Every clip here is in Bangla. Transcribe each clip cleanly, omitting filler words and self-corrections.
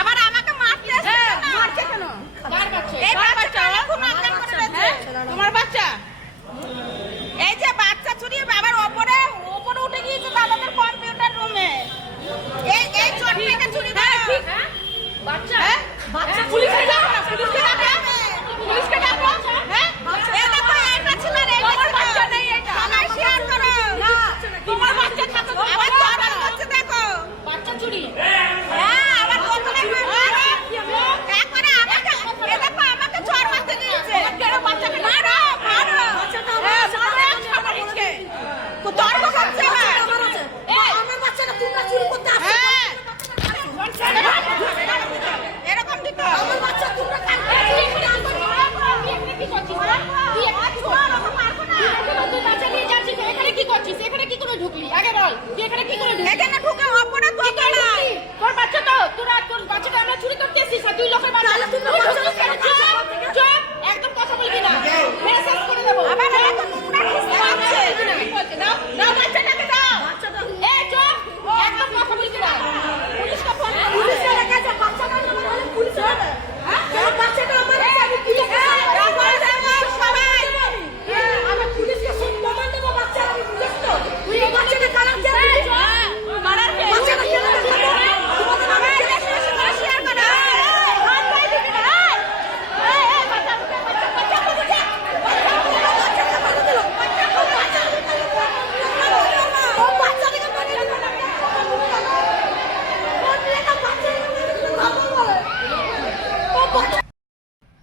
আবার আমাকে মারতে আসছে না। মারছে কেন? কার বাচ্চা? এই বাচ্চা খুব আক্রমণ করে দিয়েছে। তোমার বাচ্চা? এই যে বাচ্চা চুরি আবার উপরে উঠে গিয়েছে দাদাদের কম্পিউটার রুমে। এই চোরটাকে চুরি করে। বাচ্চা? বাচ্চা পুলিশকে ডাকো না, পুলিশকে ডাকো। পুলিশকে ডাকো। হ্যাঁ? এই দেখো এইটা ছিল রে, তোমার বাচ্চা নেই এটা। সবাই শেয়ার করো। না, তোমার বাচ্চা খাতো। আবার চোর হচ্ছে দেখো। বাচ্চা চুরি। হ্যাঁ, আবার বলতে মারে। একবারে আমাকে এই দেখো আমাকে চোর মারতে দিয়েছে। কেন বাচ্চাকে মারো, মারো। বাচ্চাটা আমার সামনে তোর বাচ্চা না। আমার বাচ্চাটা তোমরা চুরি করতে আসছো। এরকম দিতে হবে। আমার বাচ্চা তোমরা এখানে কি করে ঢুকলি আগে বল, তুই এখানে কি করে ঢুকলি? এখানে ঢুকে অপরাধ করতে নাই। তোর বাচ্চা তো তোর বাচ্চাটা আমরা চুরি করতে এসেছিস আর তুই লোকের বাচ্চা চুপ একদম কথা বলবি না, মেসেজ করে দেব। আবার এত নোংরা কিছু আছে দাও দাও বাচ্চাটাকে দাও। এই চুপ একদম কথা বলবি না। পুলিশকে ফোন কর। পুলিশে লেখা আছে বাচ্চাটা আমার হলে পুলিশ হবে। হ্যাঁ কেন বাচ্চাটা আমার আমি কি লিখে সবাই আমি পুলিশকে সব প্রমাণ দেব। বাচ্চা আমি পুলিশ তো তুই এই বাচ্চাকে কারণ দে মারার কে বাচ্চাটা কেন তোমাদের নামে শেয়ার করো। হাত পাই দিবি না। এই বাচ্চা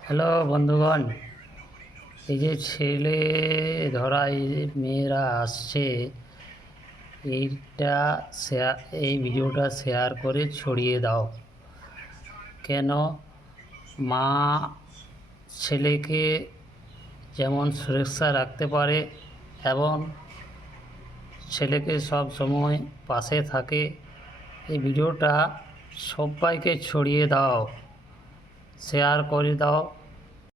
হ্যালো বন্ধুগণ, এই যে ছেলে ধরা এই যে মেয়েরা আসছে, এই ভিডিওটা শেয়ার করে ছড়িয়ে দাও। কেন মা ছেলেকে যেমন সুরক্ষা রাখতে পারে এবং ছেলেকে সব সময় পাশে থাকে, এই ভিডিওটা সবাইকে ছড়িয়ে দাও, শেয়ার করে দাও।